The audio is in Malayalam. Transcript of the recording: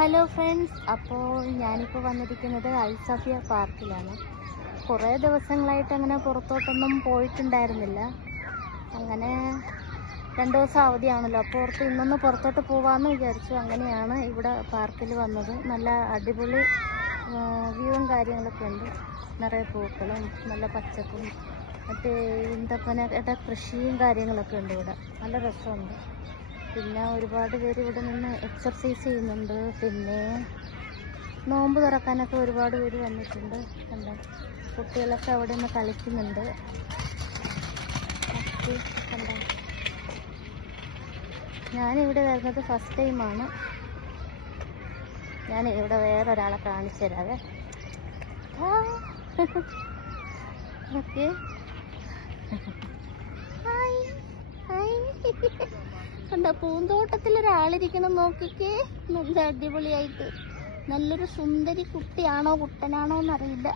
ഹലോ ഫ്രണ്ട്സ്, അപ്പോൾ ഞാനിപ്പോൾ വന്നിരിക്കുന്നത് അൽസഫിയ പാർക്കിലാണ്. കുറേ ദിവസങ്ങളായിട്ട് അങ്ങനെ പുറത്തോട്ടൊന്നും പോയിട്ടുണ്ടായിരുന്നില്ല. അങ്ങനെ 2 ദിവസം അവധിയാണല്ലോ, അപ്പോൾ ഓർത്ത് ഇന്നൊന്ന് പുറത്തോട്ട് പോകാമെന്ന് വിചാരിച്ചു. അങ്ങനെയാണ് ഇവിടെ പാർക്കിൽ വന്നത്. നല്ല അടിപൊളി വ്യൂവും കാര്യങ്ങളൊക്കെ ഉണ്ട്. നിറയെ പൂക്കളും നല്ല പച്ചപ്പും മറ്റേ ഈന്തപ്പനയുടെ കൃഷിയും കാര്യങ്ങളൊക്കെ ഉണ്ട് ഇവിടെ. നല്ല രസമുണ്ട്. പിന്നെ ഒരുപാട് പേര് ഇവിടെ നിന്ന് എക്സർസൈസ് ചെയ്യുന്നുണ്ട്. പിന്നെ നോമ്പ് തുറക്കാനൊക്കെ ഒരുപാട് പേര് വന്നിട്ടുണ്ട്. കണ്ടോ, കുട്ടികളൊക്കെ അവിടെ നിന്ന് കളിക്കുന്നുണ്ട്. കണ്ടോ, ഞാനിവിടെ വരുന്നത് ഫസ്റ്റ് ടൈമാണ്. ഞാൻ ഇവിടെ വേറൊരാളെ കാണിച്ചു തരാവേ. ഓക്കെ, കണ്ടോ, പൂന്തോട്ടത്തിലൊരാളിരിക്കണം. നോക്കിക്കേ, നല്ല അടിപൊളിയായിട്ട്. നല്ലൊരു സുന്ദരി കുട്ടിയാണോ കുട്ടനാണോ എന്നറിയില്ല.